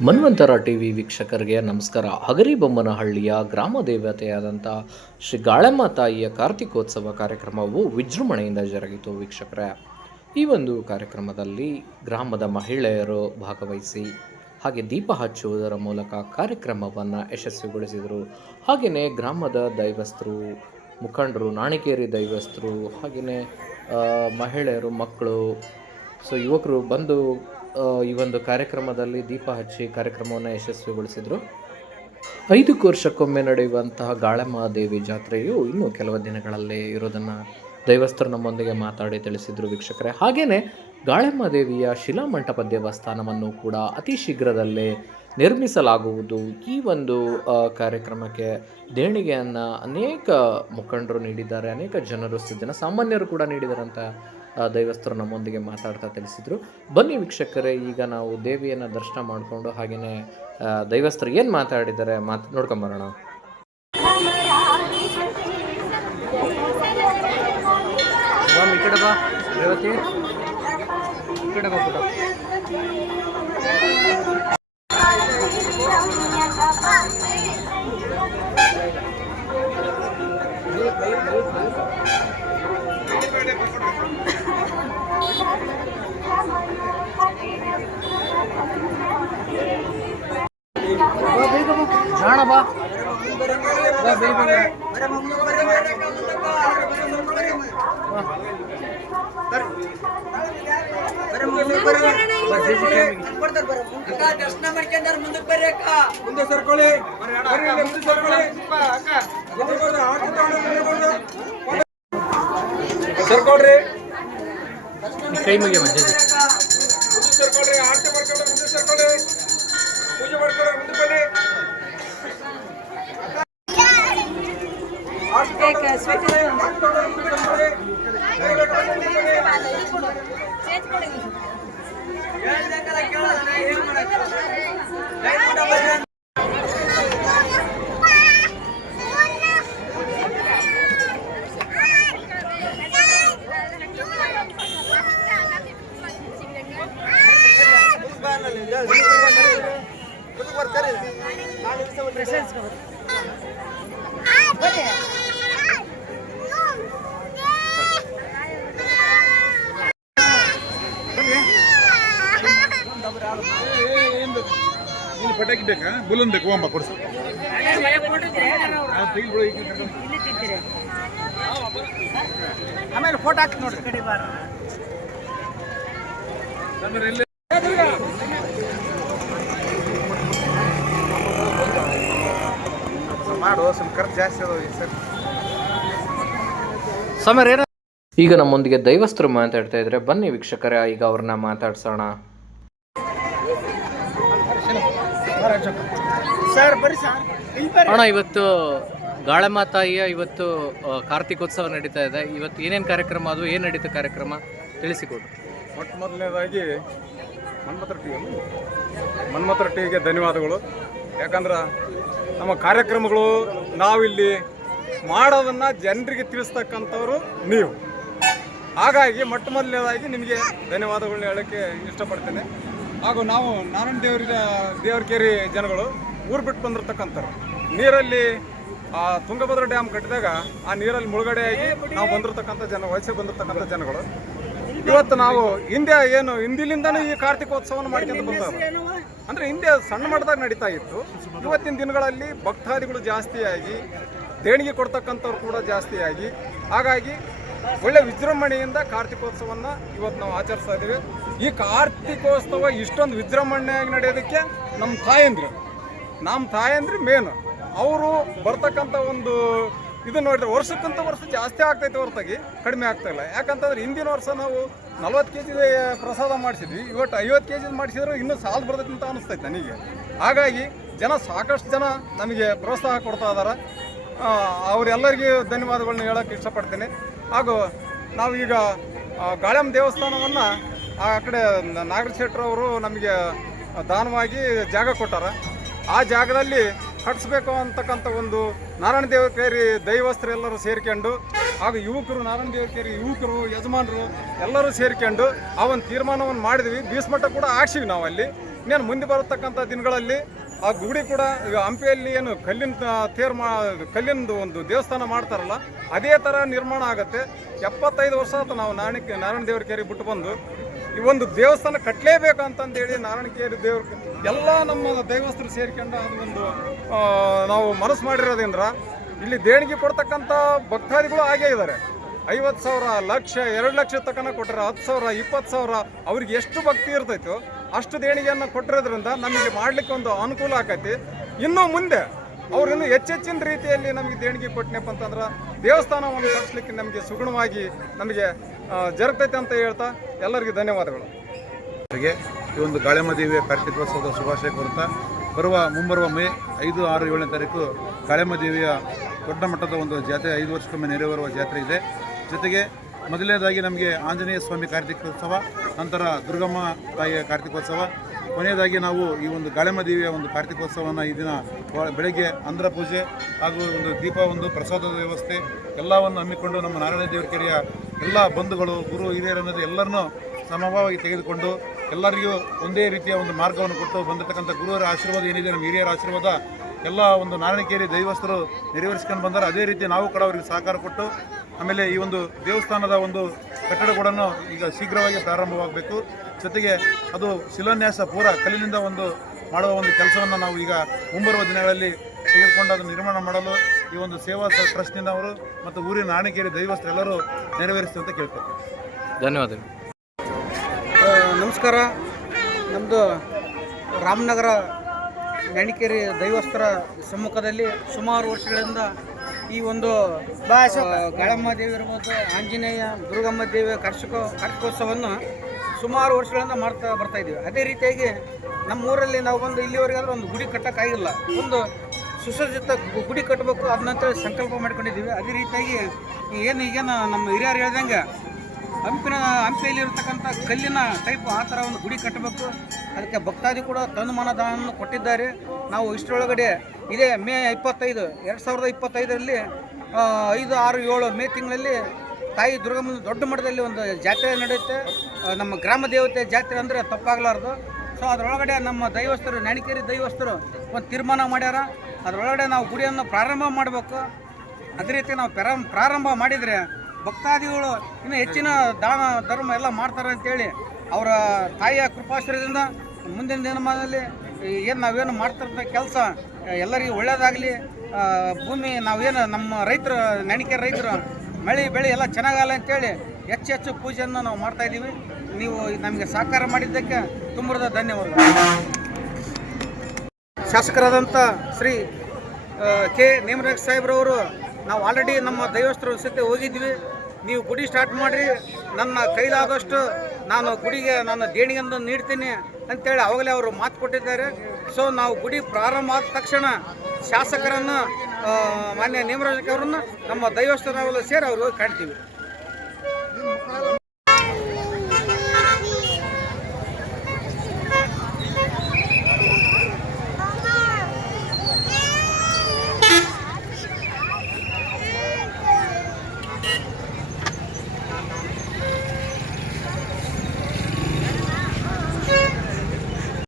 ಮನ್ವಂತರ TV ವೀಕ್ಷಕರಿಗೆ ನಮಸ್ಕಾರ. ಹಗರಿಬೊಮ್ಮನಹಳ್ಳಿಯ ಗ್ರಾಮ ದೇವತೆಯಾದಂಥ ಶ್ರೀ ಗಾಳಮ್ಮ ತಾಯಿಯ ಕಾರ್ತಿಕೋತ್ಸವ ಕಾರ್ಯಕ್ರಮವು ವಿಜೃಂಭಣೆಯಿಂದ ಜರುಗಿತು ವೀಕ್ಷಕರೇ. ಈ ಒಂದು ಕಾರ್ಯಕ್ರಮದಲ್ಲಿ ಗ್ರಾಮದ ಮಹಿಳೆಯರು ಭಾಗವಹಿಸಿ, ಹಾಗೆ ದೀಪ ಹಚ್ಚುವುದರ ಮೂಲಕ ಕಾರ್ಯಕ್ರಮವನ್ನು ಯಶಸ್ವಿಗೊಳಿಸಿದರು. ಹಾಗೆಯೇ ಗ್ರಾಮದ ದೈವಸ್ಥರು, ಮುಖಂಡರು, ನಾಣಿಕೇರಿ ದೈವಸ್ಥರು ಹಾಗೆಯೇ ಮಹಿಳೆಯರು, ಮಕ್ಕಳು, ಸೊ, ಯುವಕರು ಬಂದು ಈ ಒಂದು ಕಾರ್ಯಕ್ರಮದಲ್ಲಿ ದೀಪ ಹಚ್ಚಿ ಕಾರ್ಯಕ್ರಮವನ್ನು ಯಶಸ್ವಿಗೊಳಿಸಿದರು. ಐದು ವರ್ಷಕ್ಕೊಮ್ಮೆ ನಡೆಯುವಂತಹ ಗಾಳಮ್ಮ ದೇವಿ ಜಾತ್ರೆಯು ಇನ್ನು ಕೆಲವು ದಿನಗಳಲ್ಲಿ ಇರೋದನ್ನು ದೈವಸ್ಥರು ನಮ್ಮೊಂದಿಗೆ ಮಾತಾಡಿ ತಿಳಿಸಿದರು ವೀಕ್ಷಕರೇ. ಹಾಗೆಯೇ ಗಾಳಮ್ಮ ದೇವಿಯ ಶಿಲಾಮಂಟಪ ದೇವಸ್ಥಾನವನ್ನು ಕೂಡ ಅತಿ ಶೀಘ್ರದಲ್ಲೇ ನಿರ್ಮಿಸಲಾಗುವುದು. ಈ ಒಂದು ಕಾರ್ಯಕ್ರಮಕ್ಕೆ ದೇಣಿಗೆಯನ್ನು ಅನೇಕ ಮುಖಂಡರು ನೀಡಿದ್ದಾರೆ, ಅನೇಕ ಜನರು ಜನ ಸಾಮಾನ್ಯರು ಕೂಡ ನೀಡಿದ್ದಾರೆ ಅಂತ ದೈವಸ್ಥರು ನಮ್ಮೊಂದಿಗೆ ಮಾತಾಡ್ತಾ ತಿಳಿಸಿದರು. ಬನ್ನಿ ವೀಕ್ಷಕರೇ ಈಗ ನಾವು ದೇವಿಯನ್ನು ದರ್ಶನ ಮಾಡಿಕೊಂಡು ಹಾಗೆಯೇ ದೈವಸ್ಥರು ಏನು ಮಾತಾಡಿದ್ದಾರೆ ಮಾತು ನೋಡ್ಕೊಂಬರೋಣ. ಪುಟ. ಬಾ, ಬೇಗ ಬಾ. ಜಾಣ ಬಾ ಬಾ, ಬೇಗ ಬಾ. ದರ್ಶನ ಮಾಡ್ಕೊಂಡಾರ ಮುಂದಕ್ಕೆ ಬರ್ರಿ ಅಕ್ಕ ಮುಂದೆ ಸರ್ಕೊಳ್ಳಿ. ಮುಂದೆ ಸರ್ಕೊಳ್ಳಿ ಸರ್ಕೊಳ್ರಿ ಕೈ ಮುಗಿಯ ಮಧ್ಯ ಮುಂದೆ ಸರ್ಕೊಳ್ರಿ ಆರತಿ ಮಾಡ್ಕೊಂಡ್ರೆ ಮುಂದೆ ಸರ್ಕೊಳ್ಳಿ ಪೂಜೆ ಮಾಡ್ಕೊಂಡ್ರೆ ಮುಂದೆ ಬನ್ನಿ Presence, come on. Okay. ಪಟಾಕಿ ಬೇಕಾ? ಬುಲನ್ ಬೇಕು ಹೋಗಮ್ಮ ಕೊಡ್ಸು. ಆಮೇಲೆ ಫೋಟೋ ಹಾಕಿ ನೋಡ್ರಿ. ಕಡೆ ಬಾರ ಮಾಡು ಸ್ವಲ್ಪ ಖರ್ಚು ಜಾಸ್ತಿ ಅದಾವ ಈ ಸರಿ. ಸಮರ್ ಏನ ಈಗ ನಮ್ಮೊಂದಿಗೆ ದೈವಸ್ಥರು ಮಾತಾಡ್ತಾ ಇದ್ರೆ ಬನ್ನಿ ವೀಕ್ಷಕರೇ ಈಗ ಅವ್ರನ್ನ ಮಾತಾಡ್ಸೋಣ. ಸರ್ ಬರ್ರಿ ಸರ್. ಅಣ್ಣ ಇವತ್ತು ಗಾಳಮ್ಮ ತಾಯಿಯ ಇವತ್ತು ಕಾರ್ತಿಕೋತ್ಸವ ನಡೀತಾ ಇದೆ. ಇವತ್ತು ಏನೇನು ಕಾರ್ಯಕ್ರಮ ಅದು ಏನು ನಡೀತು ಕಾರ್ಯಕ್ರಮ? ತಿಳಿಸಿಕೊಡು. ಮೊಟ್ಟ ಮೊದಲನೇದಾಗಿ ಮನ್ಮತ್ರ ಟಿ ಮನ್ಮಥರ ಟಿವಿಗೆ ಧನ್ಯವಾದಗಳು. ಯಾಕಂದ್ರೆ ನಮ್ಮ ಕಾರ್ಯಕ್ರಮಗಳು ನಾವಿಲ್ಲಿ ಮಾಡೋದನ್ನು ಜನರಿಗೆ ತಿಳಿಸ್ತಕ್ಕಂಥವ್ರು ನೀವು. ಹಾಗಾಗಿ ಮೊಟ್ಟ ಮೊದಲನೇದಾಗಿ ನಿಮಗೆ ಧನ್ಯವಾದಗಳನ್ನ ಹೇಳೋಕ್ಕೆ ಇಷ್ಟಪಡ್ತೇನೆ. ಹಾಗೂ ನಾವು ನಾರಾಯಣ ದೇವರ ದೇವರಕೇರಿ ಜನಗಳು ಊರು ಬಿಟ್ಟು ಬಂದಿರತಕ್ಕಂಥವ್ರು. ನೀರಲ್ಲಿ ಆ ತುಂಗಭದ್ರಾ ಡ್ಯಾಮ್ ಕಟ್ಟಿದಾಗ ಆ ನೀರಲ್ಲಿ ಮುಳುಗಡೆಯಾಗಿ ನಾವು ಬಂದಿರತಕ್ಕಂಥ ಜನ ವಯಸ್ಸಿಗೆ ಬಂದಿರತಕ್ಕಂಥ ಜನಗಳು. ಇವತ್ತು ನಾವು ಹಿಂದೆ ಏನು, ಹಿಂದಿಲಿಂದನೂ ಈ ಕಾರ್ತಿಕೋತ್ಸವನ ಮಾಡ್ಕೊಂಡು ಬಂದವರು. ಅಂದ್ರೆ ಹಿಂದೆ ಸಣ್ಣ ಮಟ್ಟದಾಗ ನಡೀತಾ ಇತ್ತು. ಇವತ್ತಿನ ದಿನಗಳಲ್ಲಿ ಭಕ್ತಾದಿಗಳು ಜಾಸ್ತಿಯಾಗಿ ದೇಣಿಗೆ ಕೊಡ್ತಕ್ಕಂಥವ್ರು ಕೂಡ ಜಾಸ್ತಿಯಾಗಿ. ಹಾಗಾಗಿ ಒಳ್ಳೆ ವಿಜೃಂಭಣೆಯಿಂದ ಕಾರ್ತಿಕೋತ್ಸವವನ್ನು ಇವತ್ತು ನಾವು ಆಚರಿಸ್ತಾ ಇದ್ದೀವಿ. ಈ ಕಾರ್ತಿಕೋತ್ಸವ ಇಷ್ಟೊಂದು ವಿಜೃಂಭಣೆಯಾಗಿ ನಡೆಯೋದಕ್ಕೆ ನಮ್ಮ ತಾಯಂದ್ರು. ನಮ್ಮ ತಾಯಂದ್ರೆ ಮೇನ್ ಅವರು ಬರ್ತಕ್ಕಂಥ ಒಂದು ಇದು ನೋಡಿದ್ರೆ ವರ್ಷಕ್ಕಂತ ವರ್ಷ ಜಾಸ್ತಿ ಆಗ್ತೈತೆ ಹೊರತಾಗಿ, ಕಡಿಮೆ ಆಗ್ತಾ ಇಲ್ಲ. ಯಾಕಂತಂದ್ರೆ ಹಿಂದಿನ ವರ್ಷ ನಾವು ನಲ್ವತ್ತು ಕೆ ಜಿ ಪ್ರಸಾದ ಮಾಡಿಸಿದ್ವಿ. ಇವತ್ತು ಐವತ್ತು ಕೆ ಜಿದು ಮಾಡಿಸಿದ್ರು ಇನ್ನೂ ಸಾಲ ಬರ್ತೈತೆ ಅಂತ ಅನಿಸ್ತೈತೆ ನನಗೆ. ಹಾಗಾಗಿ ಜನ ಸಾಕಷ್ಟು ಜನ ನಮಗೆ ಪ್ರೋತ್ಸಾಹ ಕೊಡ್ತಾ ಇದ್ದಾರೆ ಅವರೆಲ್ಲರಿಗೂ ಧನ್ಯವಾದಗಳನ್ನ ಹೇಳೋಕ್ಕೆ ಇಷ್ಟಪಡ್ತೀನಿ. ಹಾಗೂ ನಾವೀಗ ಈಗ ಗಾಳ್ಯಂ ದೇವಸ್ಥಾನವನ್ನು ಆ ಕಡೆ ಅವರು ನಮಗೆ ದಾನವಾಗಿ ಜಾಗ ಕೊಟ್ಟಾರ. ಆ ಜಾಗದಲ್ಲಿ ಕಟ್ಟಿಸ್ಬೇಕು ಅಂತಕ್ಕಂಥ ಒಂದು ನಾರಾಯಣ ದೇವಕೇರಿ ದೈವಸ್ಥರೆಲ್ಲರೂ ಸೇರಿಕೊಂಡು, ಹಾಗೂ ಯುವಕರು, ನಾರಾಯಣ ದೇವಕೇರಿ ಯುವಕರು, ಯಜಮಾನರು ಎಲ್ಲರೂ ಸೇರಿಕೊಂಡು ಆ ಒಂದು ತೀರ್ಮಾನವನ್ನು ಮಾಡಿದ್ವಿ. ಬೀಸ್ಮಠ ಕೂಡ ಹಾಕ್ಸಿವಿ ನಾವು ಅಲ್ಲಿ. ಇನ್ನೇನು ಮುಂದೆ ಬರತಕ್ಕಂಥ ದಿನಗಳಲ್ಲಿ ಆ ಗುಡಿ ಕೂಡ, ಈಗ ಹಂಪಿಯಲ್ಲಿ ಏನು ಕಲ್ಲಿನ ತೇರು ಮಾ ಕಲ್ಲಿನದು ಒಂದು ದೇವಸ್ಥಾನ ಮಾಡ್ತಾರಲ್ಲ ಅದೇ ಥರ ನಿರ್ಮಾಣ ಆಗುತ್ತೆ. ಎಪ್ಪತ್ತೈದು ವರ್ಷ ಆಯ್ತು ನಾವು ನಾರಾಯಣ ನಾರಾಯಣ ದೇವ್ರ ಕೇರಿ ಬಿಟ್ಟು ಬಂದು, ಈ ಒಂದು ದೇವಸ್ಥಾನ ಕಟ್ಟಲೇಬೇಕು ಅಂತಂದೇಳಿ ನಾರಾಯಣಕೇರಿ ದೇವ್ರ ಎಲ್ಲ ನಮ್ಮ ದೇವಸ್ಥರು ಸೇರ್ಕೊಂಡು ಅದು ಒಂದು ನಾವು ಮನಸ್ಸು ಮಾಡಿರೋದ್ರಿಂದ ಇಲ್ಲಿ ದೇಣಿಗೆ ಕೊಡ್ತಕ್ಕಂಥ ಭಕ್ತಾದಿಗಳು ಆಗೇ ಇದ್ದಾರೆ ಐವತ್ತು ಸಾವಿರ, ಲಕ್ಷ, ಎರಡು ಲಕ್ಷ ತಕ್ಕನ ಕೊಟ್ಟರೆ ಹತ್ತು ಸಾವಿರ, ಇಪ್ಪತ್ತು ಸಾವಿರ, ಅವ್ರಿಗೆ ಎಷ್ಟು ಭಕ್ತಿ ಇರ್ತೈತೋ ಅಷ್ಟು ದೇಣಿಗೆಯನ್ನು ಕೊಟ್ಟಿರೋದ್ರಿಂದ ನಮಗೆ ಮಾಡಲಿಕ್ಕೆ ಒಂದು ಅನುಕೂಲ ಆಕೈತಿ. ಇನ್ನು ಮುಂದೆ ಅವ್ರು ಇನ್ನೂ ಹೆಚ್ಚೆಚ್ಚಿನ ರೀತಿಯಲ್ಲಿ ನಮಗೆ ದೇಣಿಗೆ ಕೊಟ್ಟನಪ್ಪ ಅಂತಂದ್ರೆ ದೇವಸ್ಥಾನವನ್ನು ಕಟ್ಟಿಸ್ಲಿಕ್ಕೆ ನಮಗೆ ಸುಗುಣವಾಗಿ ನಮಗೆ ಜರುಗ್ತೈತೆ ಅಂತ ಹೇಳ್ತಾ ಎಲ್ಲರಿಗೂ ಧನ್ಯವಾದಗಳು. ಅವರಿಗೆ ಈ ಒಂದು ಗಾಳಿಮ ದೇವಿಯ ಕಾರ್ತಿಕೋತ್ಸವದ ಶುಭಾಶಯ ಕೋರುತ್ತಾ ಬರುವ ಮುಂಬರುವ ಮೇ ಐದು ಆರು ಏಳನೇ ತಾರೀಕು ಗಾಳಿಮ ದೇವಿಯ ದೊಡ್ಡ ಮಟ್ಟದ ಒಂದು ಜಾತ್ರೆ, ಐದು ವರ್ಷಕ್ಕೊಮ್ಮೆ ನೆರವೇರುವ ಜಾತ್ರೆ ಇದೆ. ಜೊತೆಗೆ ಮೊದಲನೇದಾಗಿ ನಮಗೆ ಆಂಜನೇಯ ಸ್ವಾಮಿ ಕಾರ್ತಿಕೋತ್ಸವ, ನಂತರ ದುರ್ಗಮ್ಮ ತಾಯಿಯ ಕಾರ್ತಿಕೋತ್ಸವ ಕೊನೆಯದಾಗಿ ನಾವು ಈ ಒಂದು ಗಾಳಿಮ ದೇವಿಯ ಒಂದು ಕಾರ್ತಿಕೋತ್ಸವವನ್ನು ಈ ದಿನ ಬೆಳಗ್ಗೆ ಅಂದ್ರ ಪೂಜೆ ಹಾಗೂ ಒಂದು ದೀಪ, ಒಂದು ಪ್ರಸಾದದ ವ್ಯವಸ್ಥೆ ಎಲ್ಲವನ್ನು ಹಮ್ಮಿಕೊಂಡು ನಮ್ಮ ನಾರಾಯಣ ದೇವರ ಕೆರೆಯ ಎಲ್ಲ ಬಂಧುಗಳು, ಗುರು ಹಿರಿಯರನ್ನೋದು ಎಲ್ಲರನ್ನು ಸಮಭಾವವಾಗಿ ತೆಗೆದುಕೊಂಡು ಎಲ್ಲರಿಗೂ ಒಂದೇ ರೀತಿಯ ಒಂದು ಮಾರ್ಗವನ್ನು ಕೊಟ್ಟು ಬಂದಿರತಕ್ಕಂಥ ಗುರುವರ ಆಶೀರ್ವಾದ ಏನಿದೆ, ನಮ್ಮ ಹಿರಿಯರ ಆಶೀರ್ವಾದ, ಎಲ್ಲ ಒಂದು ನಾರಾಯಣಕೇರಿ ದೈವಸ್ಥರು ನೆರವೇರಿಸ್ಕೊಂಡು ಬಂದರೆ. ಅದೇ ರೀತಿ ನಾವು ಕೂಡ ಅವರಿಗೆ ಸಹಕಾರ ಕೊಟ್ಟು ಆಮೇಲೆ ಈ ಒಂದು ದೇವಸ್ಥಾನದ ಒಂದು ಕಟ್ಟಡ ಕೂಡ ಈಗ ಶೀಘ್ರವಾಗಿ ಪ್ರಾರಂಭವಾಗಬೇಕು. ಜೊತೆಗೆ ಅದು ಶಿಲಾನ್ಯಾಸ ಪೂರ ಕಲ್ಲಿನಿಂದ ಒಂದು ಮಾಡುವ ಒಂದು ಕೆಲಸವನ್ನು ನಾವು ಈಗ ಮುಂಬರುವ ದಿನಗಳಲ್ಲಿ ತೆಗೆದುಕೊಂಡು ಅದನ್ನು ನಿರ್ಮಾಣ ಮಾಡಲು ಈ ಒಂದು ಸೇವಾ ಟ್ರಸ್ಟ್ನಿಂದ ಅವರು ಮತ್ತು ಊರಿನ ನಾಣಿಕೇರಿ ದೈವಸ್ಥರು ಎಲ್ಲರೂ ನೆರವೇರಿಸ್ತಾರೆ ಅಂತ ಕೇಳ್ತಾರೆ ಧನ್ಯವಾದಗಳು. ನಮಸ್ಕಾರ. ನಮ್ಮದು ರಾಮನಗರ ನಾಣಿಕೇರಿ ದೈವಸ್ಥರ ಸಮ್ಮುಖದಲ್ಲಿ ಸುಮಾರು ವರ್ಷಗಳಿಂದ ಈ ಒಂದು ಗಾಳಮ್ಮ ದೇವಿ ಇರ್ಬೋದು ಆಂಜನೇಯ ದುರ್ಗಮ್ಮ ದೇವಿಯ ಕರ್ಷಕ ಕಾರ್ತಿಕೋತ್ಸವವನ್ನು ಸುಮಾರು ವರ್ಷಗಳಿಂದ ಮಾಡ್ತಾ ಬರ್ತಾ ಇದ್ದೀವಿ ಅದೇ ರೀತಿಯಾಗಿ ನಮ್ಮ ಊರಲ್ಲಿ ನಾವು ಬಂದು ಇಲ್ಲಿವರೆಗೆ ಆದರೂ ಒಂದು ಗುಡಿ ಕಟ್ಟೋಕ್ಕಾಗಿಲ್ಲ. ಒಂದು ಸುಸಜ್ಜಿತ ಗುಡಿ ಕಟ್ಟಬೇಕು ಅದನ್ನಂತೇಳಿ ಸಂಕಲ್ಪ ಮಾಡ್ಕೊಂಡಿದ್ದೀವಿ. ಅದೇ ರೀತಿಯಾಗಿ ಏನು ಈಗೇನು ನಮ್ಮ ಹಿರಿಯರು ಹೇಳ್ದಂಗೆ ಹಂಪಿನ, ಹಂಪಿಯಲ್ಲಿರ್ತಕ್ಕಂಥ ಕಲ್ಲಿನ ಟೈಪ್ ಆ ಥರ ಒಂದು ಗುಡಿ ಕಟ್ಟಬೇಕು. ಅದಕ್ಕೆ ಭಕ್ತಾದಿ ಕೂಡ ತಂದು ಮನದಾನವನ್ನು ಕೊಟ್ಟಿದ್ದಾರೆ. ನಾವು ಇಷ್ಟರೊಳಗಡೆ ಇದೇ ಮೇ ಇಪ್ಪತ್ತೈದು, ಎರಡು ಸಾವಿರದ ಇಪ್ಪತ್ತೈದರಲ್ಲಿ ಐದು, ಆರು, ಏಳು ಮೇ ತಿಂಗಳಲ್ಲಿ ತಾಯಿ ದುರ್ಗಮ್ಮನ ದೊಡ್ಡ ಮಟ್ಟದಲ್ಲಿ ಒಂದು ಜಾತ್ರೆ ನಡೆಯುತ್ತೆ. ನಮ್ಮ ಗ್ರಾಮ ದೇವತೆ ಜಾತ್ರೆ ಅಂದರೆ ತಪ್ಪಾಗಲಾರ್ದು. ಸೊ ಅದರೊಳಗಡೆ ನಮ್ಮ ದೈವಸ್ಥರು, ನಾಣಿಕೇರಿ ದೈವಸ್ಥರು ಒಂದು ತೀರ್ಮಾನ ಮಾಡ್ಯಾರ. ಅದರೊಳಗಡೆ ನಾವು ಗುಡಿಯನ್ನು ಪ್ರಾರಂಭ ಮಾಡಬೇಕು. ಅದೇ ರೀತಿ ನಾವು ಪ್ರಾರಂ ಪ್ರಾರಂಭ ಮಾಡಿದರೆ ಭಕ್ತಾದಿಗಳು ಇನ್ನೂ ಹೆಚ್ಚಿನ ದಾನ, ಧರ್ಮ ಎಲ್ಲ ಮಾಡ್ತಾರೆ ಅಂತೇಳಿ ಅವರ ತಾಯಿಯ ಕೃಪಾಶ್ರಯದಿಂದ ಮುಂದಿನ ದಿನಮಾನದಲ್ಲಿ ಏನು ನಾವೇನು ಮಾಡ್ತಿರೋ ಕೆಲಸ, ಎಲ್ಲರಿಗೂ ಒಳ್ಳೆಯದಾಗಲಿ ಭೂಮಿ ನಾವೇನು ನಮ್ಮ ರೈತರು ನಾಣಿಕೆ ರೈತರು ಮಳೆ ಬೆಳೆ ಎಲ್ಲ ಚೆನ್ನಾಗಲ್ಲ ಅಂತೇಳಿ ಹೆಚ್ಚು ಹೆಚ್ಚು ಪೂಜೆಯನ್ನು ನಾವು ಮಾಡ್ತಾ ಇದ್ದೀವಿ. ನೀವು ನಮಗೆ ಸಹಕಾರ ಮಾಡಿದ್ದಕ್ಕೆ ತುಂಬರದ ಧನ್ಯವಾದಗಳು. ಶಾಸಕರಾದಂಥ ಶ್ರೀ ಕೆ. ನೇಮರಾಜ್ ಸಾಹೇಬ್ರವರು, ನಾವು ಆಲ್ರೆಡಿ ನಮ್ಮ ದೈವಸ್ಥರ ಸತೆ ಹೋಗಿದ್ವಿ. ನೀವು ಗುಡಿ ಸ್ಟಾರ್ಟ್ ಮಾಡಿರಿ. ನನ್ನ ಕೈಲಾದಷ್ಟು ನಾನು ಗುಡಿಗೆ ನನ್ನ ದೇಣಿಗೆಯನ್ನು ನೀಡ್ತೀನಿ ಅಂತೇಳಿ ಅವಾಗಲೇ ಅವರು ಮಾತು ಕೊಟ್ಟಿದ್ದಾರೆ. ಸೊ ನಾವು ಗುಡಿ ಪ್ರಾರಂಭ ಆದ ತಕ್ಷಣ ಶಾಸಕರನ್ನು ಮಾನ್ಯ ನೇಮರಾಜ್ ಅವರನ್ನು ನಮ್ಮ ದೈವಸ್ಥಾನ ಸೇರಿ ಅವರು ಕಾಣ್ತೀವಿ.